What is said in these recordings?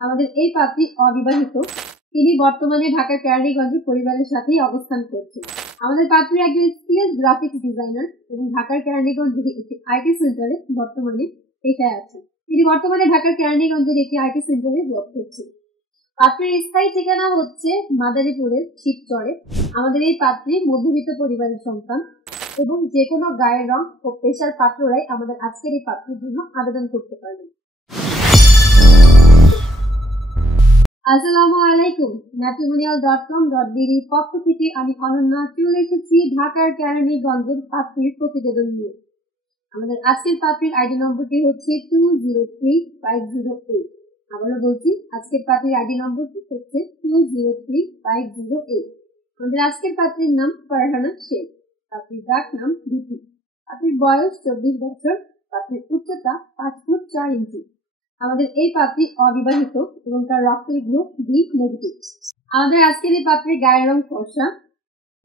আমাদের এই পাত্রী অবিবাহিত। তিনি বর্তমানে ঢাকার কেরানীগঞ্জে পরিবারের সাথেই অবস্থান করছেন। আমাদের পাত্রী একজন স্কিলড গ্রাফিক্স ডিজাইনার এবং ঢাকার কেরানীগঞ্জের একটি আইটি সেন্টারে বর্তমানে পেশায় আছেন। তিনি বর্তমানে ঢাকার কেরানীগঞ্জের একটি আইটি সেন্টারে জব করছেন। পাত্রীর স্থায়ী ঠিকানা হচ্ছে মাদারীপুরের শিবচরে। আমাদের এই পাত্রী মধ্যবিত্ত পরিবারের সন্তান এবং যে কোনো গায়ের রং ও পেশার পাত্ররাই আমাদের আজকের এই পাত্রীর জন্য আবেদন করতে পারবেন। আসসালামু আলাইকুম। matrimonial.com.bd পক্ষ থেকে আমি অনন্যা চলে এসেছি ঢাকার কেরানীগঞ্জের পাত্রীর প্রতিবেদন নিয়ে। আমাদের আজকের পাত্রীর আইডি নম্বরটি হচ্ছে 203508। আবারও বলছি, আজকের পাত্রীর আইডি নম্বরটি হচ্ছে 203508। আমাদের আজকের পাত্রীর নাম ফারহানা শেখ। পাত্রীর ডাক নাম বিথি। পাত্রীর বয়স 24 বছর। পাত্রীর উচ্চতা 5 ফুট 4 ইঞ্চি। আমাদের এই পাত্রী অবিবাহিত এবং তার রক্তের গ্রুপ বি নেগেটিভ। আমাদের আজকের এই পাত্রীর গায়ের রং ফর্সা।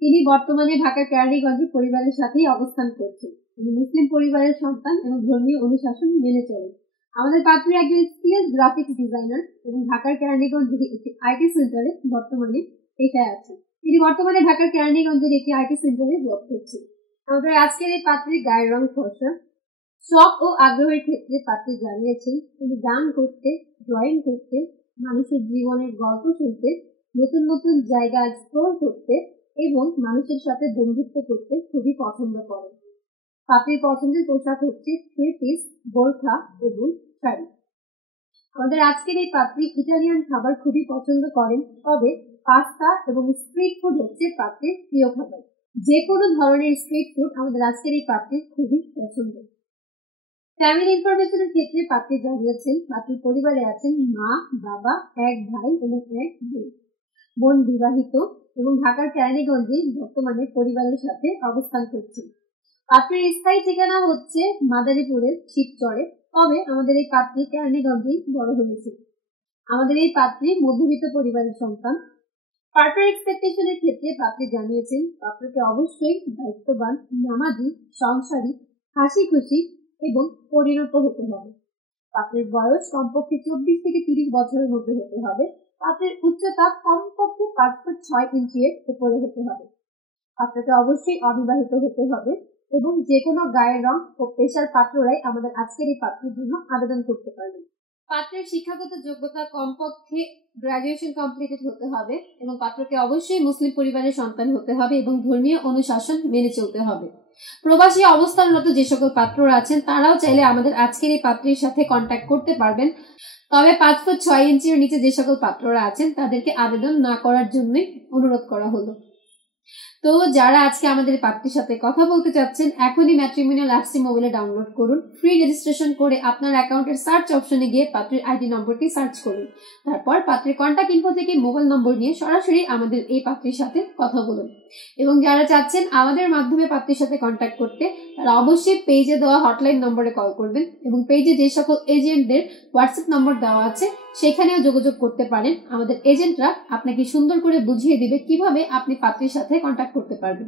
তিনি বর্তমানে ঢাকার কেরানীগঞ্জে পরিবারের সাথেই অবস্থান করছেন। তিনি মুসলিম পরিবারের সন্তান এবং ধর্মীয় অনুশাসন মেনে চলেন। আমাদের পাত্রী একজন স্কিলড গ্রাফিক্স ডিজাইনার এবং ঢাকার কেরানীগঞ্জের একটি আইটি সেন্টারে বর্তমানে পেশায় আছেন। তিনি বর্তমানে ঢাকার কেরানীগঞ্জের একটি আইটি সেন্টারে জব করছেন। আমাদের আজকের এই পাত্রীর গায়ের রং ফর্সা। শখ ও আগ্রহের ক্ষেত্রে পাত্রী জানিয়েছেন তিনি গান করতে, ড্রয়িং করতে, মানুষের জীবনের গল্প শুনতে, নতুন নতুন জায়গা এক্সপ্লোর করতে এবং মানুষের সাথে বন্ধুত্ব করতে খুবই পছন্দ করেন। পাত্রীর পছন্দের পোশাক হচ্ছে থ্রি পিস, বোরখা এবং শাড়ি। আমাদের আজকের এই পাত্রী ইটালিয়ান খাবার খুবই পছন্দ করেন, তবে পাস্তা এবং স্ট্রিট ফুড হচ্ছে পাত্রীর প্রিয় খাবার। যে কোনো ধরনের স্ট্রিট ফুড আমাদের আজকের এই পাত্রীর খুবই পছন্দ। ফ্যামিলি ইনফরমেশনের ক্ষেত্রে পাত্রী জানিয়েছেন পাত্রীর পরিবারে আছেন মা, বাবা, এক ভাই এবং এক বোন। বোন বিবাহিত এবং ঢাকার কেরানীগঞ্জে বর্তমানে পরিবারের সাথে অবস্থান করছেন। পাত্রীর স্থায়ী ঠিকানা হচ্ছে মাদারীপুরের শিবচরে, তবে আমাদের এই পাত্রী কেরানীগঞ্জেই বড় হয়েছে। আমাদের এই পাত্রী মধ্যবিত্ত পরিবারের সন্তান। পার্টনার এক্সপেকটেশনের ক্ষেত্রে পাত্রী জানিয়েছেন পাত্রকে অবশ্যই দায়িত্ববান, নামাজি, সংসারী, হাসি খুশি এবং পরিণত হতে হবে। পাত্রের বয়স কমপক্ষে 24 থেকে 30 বছরের মধ্যে হতে হবে। পাত্রের উচ্চতা কমপক্ষে 5 ফুট 6 ইঞ্চির উপরে হতে হবে। পাত্রকে অবশ্যই অবিবাহিত হতে হবে এবং যে কোনো গায়ের রং ও পেশার পাত্ররাই আমাদের আজকের এই পাত্রের জন্য আবেদন করতে পারবেন। পাত্রের শিক্ষাগত যোগ্যতা কমপক্ষে গ্রাজুয়েশন কমপ্লিটেড হতে হবে এবং পাত্রকে অবশ্যই মুসলিম পরিবারের সন্তান হতে হবে এবং ধর্মীয় অনুশাসন মেনে চলতে হবে। প্রবাসী অবস্থানরত যে সকল পাত্ররা আছেন তারাও চাইলে আমাদের আজকের এই পাত্রীর সাথে কন্ট্যাক্ট করতে পারবেন, তবে 5 ফুট 6 ইঞ্চির নিচে যে সকল পাত্ররা আছেন তাদেরকে আবেদন না করার জন্যই অনুরোধ করা হলো। তো যারা আজকে আমাদের পাত্রীর সাথে কথা বলতে চাচ্ছেন, এখনই ম্যাট্রিমোনিয়াল অ্যাপসটি মোবাইলে ডাউনলোড করুন। ফ্রি রেজিস্ট্রেশন করে আপনার অ্যাকাউন্টের সার্চ অপশনে গিয়ে পাত্রীর আইডি নম্বরটি সার্চ করুন। তারপর পাত্রীর কন্ট্যাক্ট ইনফো থেকে মোবাইল নম্বর নিয়ে সরাসরি আমাদের এই পাত্রীর সাথে কথা বলুন। এবং যারা চাচ্ছেন আমাদের মাধ্যমে পাত্রীর সাথে কন্ট্যাক্ট করতে, তারা অবশ্যই পেজে দেওয়া হটলাইন নম্বরে কল করবেন এবং পেজে যে সকল এজেন্টদের হোয়াটসঅ্যাপ নম্বর দেওয়া আছে সেখানেও যোগাযোগ করতে পারেন। আমাদের এজেন্টরা আপনাকে সুন্দর করে বুঝিয়ে দিবে কিভাবে আপনি পাত্রীর সাথে কন্ট্যাক্ট করতে পারবেন।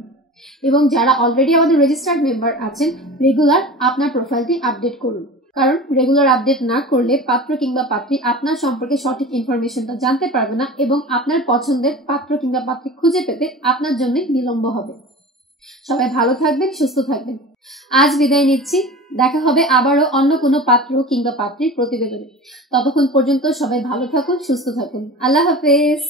এবং যারা অলরেডি আমাদের রেজিস্টার্ড মেম্বার আছেন, রেগুলার আপনার প্রোফাইলটি আপডেট করুন, কারণ রেগুলার আপডেট না করলে পাত্র কিংবা পাত্রী আপনার সম্পর্কে সঠিক ইনফরমেশনটা জানতে পারবে না এবং আপনার পছন্দের পাত্র কিংবা পাত্রী খুঁজে পেতে আপনার জন্য বিলম্ব হবে। সবাই ভালো থাকবেন, সুস্থ থাকবেন। আজ বিদায় নিচ্ছি। দেখা হবে আবারও অন্য কোনো পাত্র কিংবা পাত্রীর প্রতিবেদনে। ততক্ষণ পর্যন্ত সবাই ভালো থাকুন, সুস্থ থাকুন। আল্লাহ হাফেজ।